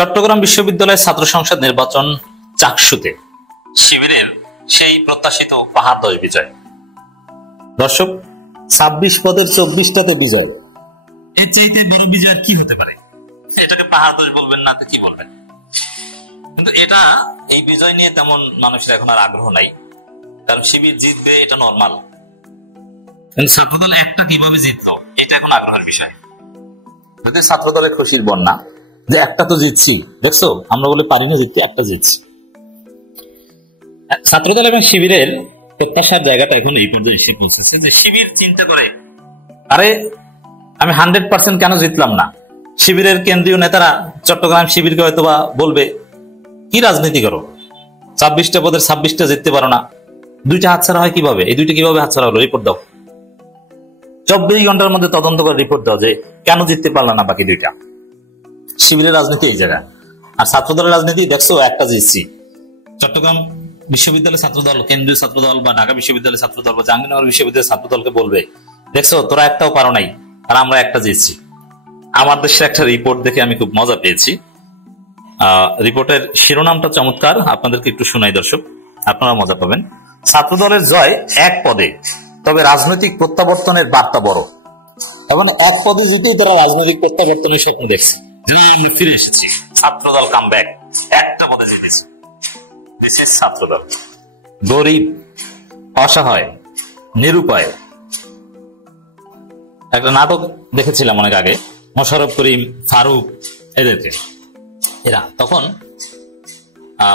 চট্টগ্রাম বিশ্ববিদ্যালয়ের ছাত্র সংসদ নির্বাচন চাকসুতে শিবিরের সেই প্রত্যাশিত পাহাড় 10 বিজয়। দর্শক, 26 পদের 24টাতে বিজয়, এর চাইতে বড় বিজয় কি হতে পারে? এটাকে পাহাড় 10 বলবেন না তো কি বলবেন? কিন্তু এটা, এই বিজয় নিয়ে তেমন মানুষের এখন আর আগ্রহ নাই, কারণ শিবির জিতবে এটা নর্মাল, কিন্তু ছাত্রদল একটা কিভাবে জিতলো এটা এখন আগ্রহের বিষয়। যদি ছাত্রদলের খুশির বন্যা যে একটা তো জিতছি, দেখছো আমরা বলে পারি না জিততে, একটা জিতছি। ছাত্রদল এবং শিবিরের প্রত্যাশার জায়গাটা এখন এই পর্যায়ে এসে পৌঁছেছে যে শিবির চিন্তা করে, আরে আমি 100% কেন জিতলাম না? শিবিরের কেন্দ্রীয় নেতারা চট্টগ্রাম শিবিরকে হয়তোবা বলবে, কি রাজনীতি করো, 26টা পদের 26টা জিততে পারো না, 2টা হাতছাড়া হয় কিভাবে? এই 2টা কিভাবে হাতছাড়া হলো? রিপোর্ট দাও, 24 ঘন্টার মধ্যে তদন্ত করে রিপোর্ট দাও যে কেন জিততে পারলো না বাকি 2টা। শিবিরের রাজনীতি এই জায়গা। আর ছাত্রদলের রাজনীতি দেখছো, একটা জিতছি। চট্টগ্রাম বিশ্ববিদ্যালয়ের ছাত্রদল, কেন্দ্রীয় ছাত্রদল বা ঢাকা বিশ্ববিদ্যালয়ের ছাত্রদল বা জাহাঙ্গীরনগর বিশ্ববিদ্যালয়ের ছাত্রদলকে বলবে, দেখছো তোরা একটাও পারো নাই, আর আমরা একটা জিতছি। আমার দেশের একটা রিপোর্ট দেখে আমি খুব মজা পেয়েছি। রিপোর্টের শিরোনামটা চমৎকার, আপনাদেরকে একটু শোনাই দর্শক, আপনারা মজা পাবেন। ছাত্রদলের জয় 1 পদে, তবে রাজনৈতিক প্রত্যাবর্তনের বার্তা বড়। এখন 1 পদে জিতেও তারা রাজনৈতিক প্রত্যাবর্তনের স্বপ্ন দেখছে, আমরা ফিরে এসেছি, ছাত্রদল কাম ব্যাক, একটা পদে জিতেছে। দিস ইজ ছাত্রদল। গরিব, অসহায়, নিরুপায়। একটা নাটক দেখেছিলাম অনেক আগে, মোশাররফ করিম, ফারুক, এদেরকে, এরা তখন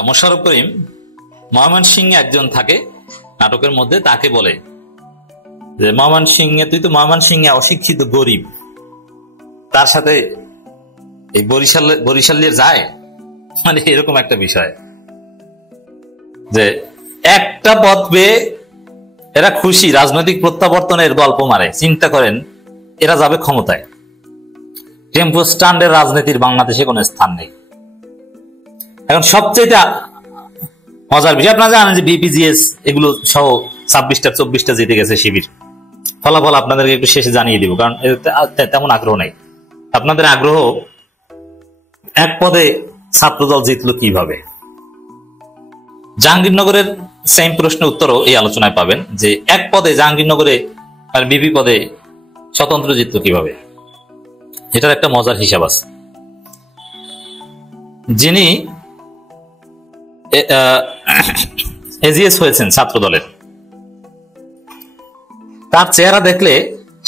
মোশাররফ করিম ময়মনসিংহে একজন থাকে নাটকের মধ্যে, তাকে বলে যে ময়মনসিংহে, তুই তো ময়মনসিংহে অশিক্ষিত গরিব, তার সাথে এই বরিশালের যায়, মানে এরকম একটা বিষয় যে একটা পদ পেয়ে এরা খুশি, রাজনৈতিক প্রত্যাবর্তনের গল্প মারে। চিন্তা করেন, এরা যাবে ক্ষমতায়। টেম্পো স্ট্যান্ডের রাজনীতির বাংলাদেশে কোনো স্থান নেই। এখন সবচেয়ে মজার বিষয়, আপনারা জানেন যে বিপিজিএস এগুলো সহ 26টা 24টা জিতে গেছে শিবির। ফলাফল আপনাদেরকে একটু শেষে জানিয়ে দিব, কারণ তেমন আগ্রহ নাই। আপনাদের আগ্রহ 1 পদে ছাত্রদল জিতলো কিভাবে। জাহাঙ্গীরনগরের সেম প্রশ্নের উত্তরও এই আলোচনায় পাবেন, যে 1 পদে জাহাঙ্গীরনগরে আর বিপি পদে স্বতন্ত্র জিতলো কিভাবে। এটার একটা মজার হিসাব আছে। যিনি এজিএস হয়েছেন ছাত্রদলের, তার চেহারা দেখলে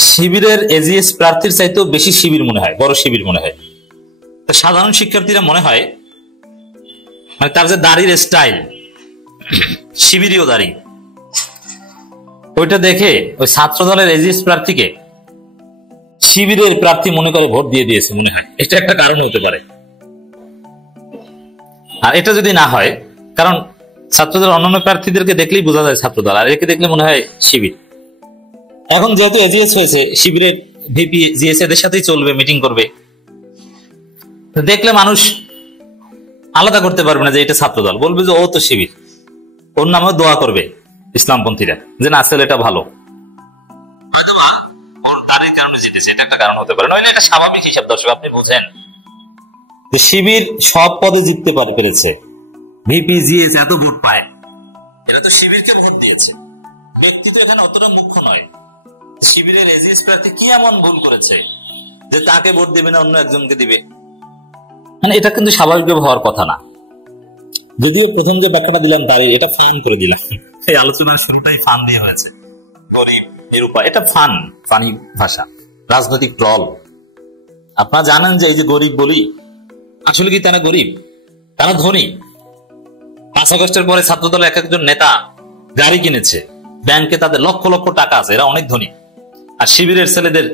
শিবিরের এজিএস প্রার্থীর চাইতেও বেশি শিবির মনে হয়, বড় শিবির মনে হয়। সাধারণ শিক্ষার্থীরা মনে হয়, মানে তার যে দাড়ির স্টাইল, শিবিরীয় দাড়ি, ওইটা দেখে ওই ছাত্রদলের এজিএস প্রার্থীকে শিবিরের প্রার্থী মনে করে ভোট দিয়ে দিয়েছে মনে হয়। এটা একটা কারণ হতে পারে। আর এটা যদি না হয়, কারণ ছাত্রদল অন্যান্য প্রার্থীদেরকে দেখলেই বোঝা যায় ছাত্রদল, আর একে দেখলে মনে হয় শিবির। এখন যেহেতু এজিএস হয়েছে, শিবিরের ভিপি জিএস এদের সাথেই চলবে, মিটিং করবে, দেখলে মানুষ আলাদা করতে পারবে না যে এটা ছাত্রদল, বলবে যে ও তো শিবির। ওর নামেও দোয়া করবে ইসলামপন্থীরা যে না, ছেলেটা ভালো, এটা একটা কারণ হতে পারে। নইলে এটা স্বাভাবিক হিসাব। দর্শক, আপনি বুঝেন যে শিবির সব পদে জিততে পেরেছে, ভিপি জিএস এত ভোট পায়, এরা তো শিবিরকে ভোট দিয়েছে। ব্যক্তি তো এখানে অতটা মুখ্য নয়। শিবিরের এজিএস প্রার্থী কি এমন ভুল করেছে যে তাকে ভোট দিবে না, অন্য একজনকে দিবে? মানে এটা কিন্তু স্বাভাবিকভাবে হওয়ার কথা না। যদিও প্রথম যে ব্যাখ্যাটা দিলাম তাই এটা ফান করে দিলাম, এই আলোচনার শুরুটাই ফান নিয়ে হয়েছে। গরিব, নিরুপায়, এটা ফানি ভাষা, রাজনৈতিক ট্রল। আপনারা জানেন যে এই যে গরিব বলি, আসলে কি তারা গরিব? তারা ধনী। 5 আগস্টের পরে ছাত্রদলের একজন নেতা গাড়ি কিনেছে, ব্যাংকে তাদের লক্ষ লক্ষ টাকা আছে, এরা অনেক ধনী। আর শিবিরের ছেলেদের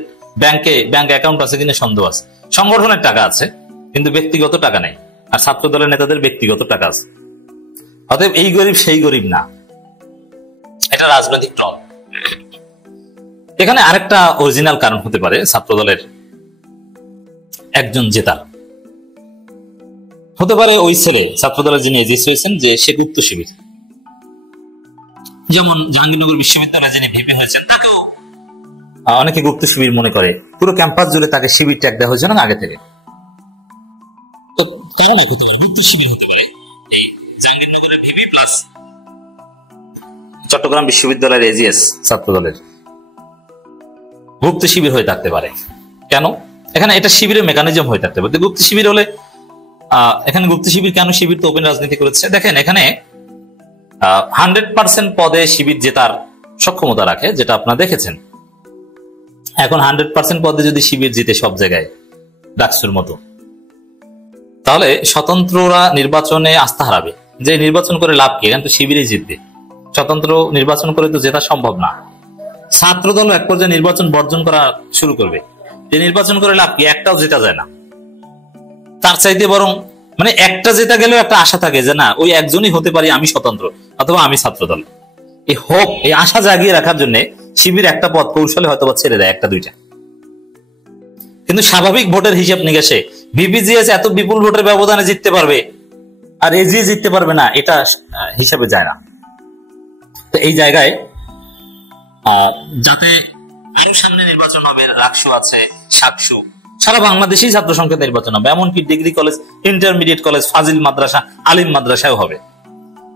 ব্যাংক অ্যাকাউন্ট আছে কিনা সন্দেহ আছে। সংগঠনের টাকা আছে, কিন্তু ব্যক্তিগত টাকা নেই। আর ছাত্রদলের নেতাদের ব্যক্তিগত টাকা আছে। অতএব এই গরিব সেই গরিব না, এটা রাজনৈতিক ট্রল। এখানে আরেকটা অরিজিনাল কারণ হতে পারে ছাত্রদলের একজন জেতার। হতে পারে ওই ছেলে, ছাত্রদলের যিনি এজিএস হয়েছেন, যে সে গুপ্ত শিবির। যেমন জাহাঙ্গীরনগর বিশ্ববিদ্যালয়ে যিনি ভিপি হয়েছেন, তাকেও অনেকে গুপ্ত শিবির মনে করে। পুরো ক্যাম্পাস জুড়ে তাকে শিবির ট্যাগ দেওয়া হয়েছে না আগে থেকে। তো কারণ গুপ্ত শিবির হতে পারে এই জাহাঙ্গীরনগরের ভিবি প্লাস চট্টগ্রাম বিশ্ববিদ্যালয়ের এজিএস ছাত্র দলের গুপ্ত শিবির হয়ে থাকতে পারে। কেন? এখানে এটা শিবিরের মেকানিজম হয়ে থাকতে পারে। গুপ্ত শিবির হলে এখানে গুপ্ত শিবির কেন? শিবির তো ওপেন রাজনীতি করেছে। দেখেন এখানে 100% পদে শিবির জেতার সক্ষমতা রাখে, যেটা আপনারা দেখেছেন। এখন 100% পদে যদি শিবির জিতে সব জায়গায় ডাকসুর মতো, তাহলে স্বতন্ত্ররা নির্বাচনে আস্থা হারাবে। যে নির্বাচন করে লাভ কি? এখানে তো শিবিরই জিতবে। স্বতন্ত্র নির্বাচন করে তো জেতা সম্ভব না। ছাত্রদল এক পর্যায়ে নির্বাচন বর্জন করা শুরু করবে। যে নির্বাচন করে লাভ কি? একটাও জেতা যায় না। তার চাইতে বরং মানে একটা জেতা গেলেও একটা আশা থাকে যে না, ওই একজনই হতে পারি আমি স্বতন্ত্র অথবা আমি ছাত্রদল। এই হোপ, এই আশা জাগিয়ে রাখার জন্য শিবির একটা পদ কৌশলে হয়তো ছেড়ে দেয়, একটা দুইটা। কিন্তু স্বাভাবিক ভোটের হিসাব নিকাশে বিপিজিএস এত বিপুল ভোটের ব্যবধানে জিততে পারবে আর এজি জিততে পারবে না, এটা হিসাবে যায় না। তো এই জায়গায় যাতে আরো সামনে নির্বাচন হবে, রাকসু আছে, সাকসু, সারা বাংলাদেশেই ছাত্র সংসদ নির্বাচন হবে, এমনকি ডিগ্রি কলেজ, ইন্টারমিডিয়েট কলেজ, ফাজিল মাদ্রাসা, আলিম মাদ্রাসাও হবে।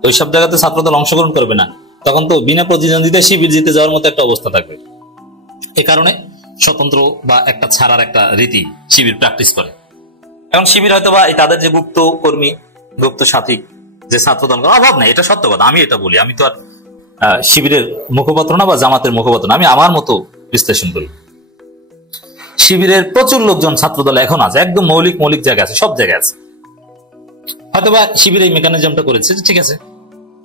ওই সব জায়গাতে ছাত্রদল অংশগ্রহণ করবে না, তখন তো বিনা প্রতিদ্বন্দ্বিতায় শিবির জিতে যাওয়ার মতো একটা অবস্থা থাকবে। এ কারণে স্বতন্ত্র বা একটা ছাড়ার একটা রীতি শিবির প্র্যাকটিস করে। এখন শিবির হয়তো বা তাদের যে গুপ্ত কর্মী, গুপ্ত সাথী, যে ছাত্রদল অভাব নেই, এটা সত্য কথা, আমি এটা বলি। আমি তো আর শিবিরের মুখপাত্র না বা জামাতের মুখপাত্র না, আমি আমার মতো বিশ্লেষণ করি। শিবিরের প্রচুর লোকজন ছাত্রদলে এখন আছে, একদম মৌলিক মৌলিক জায়গা আছে, সব জায়গায় আছে। হয়তোবা শিবির এই মেকানিজমটা করেছে, ঠিক আছে,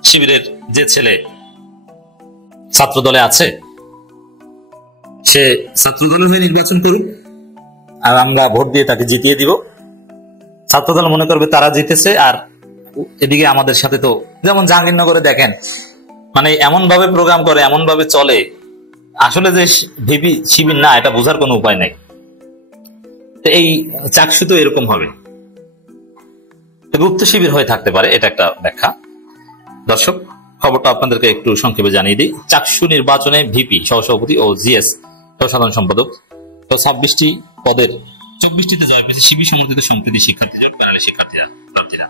শিবিরের যে ছেলে ছাত্রদলে আছে সে ছাত্রদলে হয়ে নির্বাচন করুক, আর আমরা ভোট দিয়ে তাকে জিতিয়ে দিব। ছাত্রদল মনে করবে তারা জিতেছে, আর এদিকে আমাদের সাথে তো যেমন জাহাঙ্গীরনগরে দেখেন, মানে এমন ভাবে প্রোগ্রাম করে, এমন ভাবে চলে, আসলে যে ভিপি শিবির না এটা বোঝার কোনো উপায় নাই। এই চাকসু তো এরকম হবে, গুপ্ত শিবির হয়ে থাকতে পারে, এটা একটা ব্যাখ্যা। দর্শক, খবরটা আপনাদেরকে একটু সংক্ষেপে জানিয়ে দিই। চাকসু নির্বাচনে ভিপি, সহসভাপতি ও জিএস সাধারণ সম্পাদক তো 26টি পদের 24টিতে জয় পেয়েছে শিবির সমর্থিত সম্প্রীতি শিক্ষার্থীরা, প্রার্থীরা।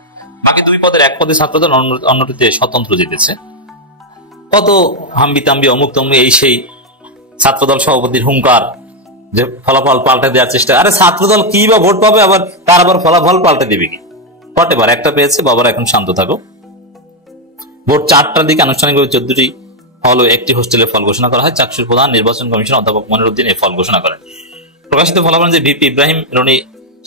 বাকি 2 পদের 1 পদে ছাত্রদল, অন্যটিতে স্বতন্ত্র জিতেছে। কত হাম্বিতাম্বি, অমুক তমুক, এই সেই ছাত্রদল সভাপতির হুঙ্কার যে ফলাফল পাল্টে দেওয়ার চেষ্টা। আরে ছাত্রদল কি বা ভোট পাবে, আবার তার আবার ফলাফল পাল্টে দিবে কি? হোয়াটএভার, একটা পেয়েছে, বাবারা এখন শান্ত থাকো। ভোট 4টার দিকে আনুষ্ঠানিকভাবে 14টি হল ও 1টি হোস্টেলের ফল ঘোষণা করা হয়। চাকসুর প্রধান নির্বাচন কমিশনার অধ্যাপক মনিরুদ্দিন এই ফল ঘোষণা করেন। প্রকাশিত ফলাফল যে ভিপি ইব্রাহিম রনি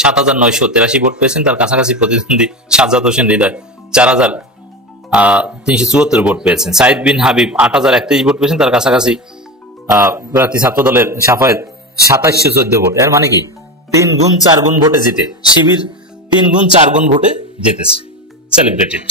7,983 ভোট পেয়েছেন, তার কাছাকাছি প্রতিদ্বন্দ্বী সাজ্জাদ হোসেন হৃদয় 4,374 ভোট পেয়েছেন। সাইদ বিন হাবিব 8,031 ভোট পেয়েছেন, তার কাছাকাছি প্রার্থী ছাত্রদলের সাফায়েত 2714 ভোট। এর মানে কি 3 গুণ 4 গুণ ভোটে জিতে শিবির 3 গুণ 4 গুণ ভোটে জিতেছে। সেলিব্রেটেড।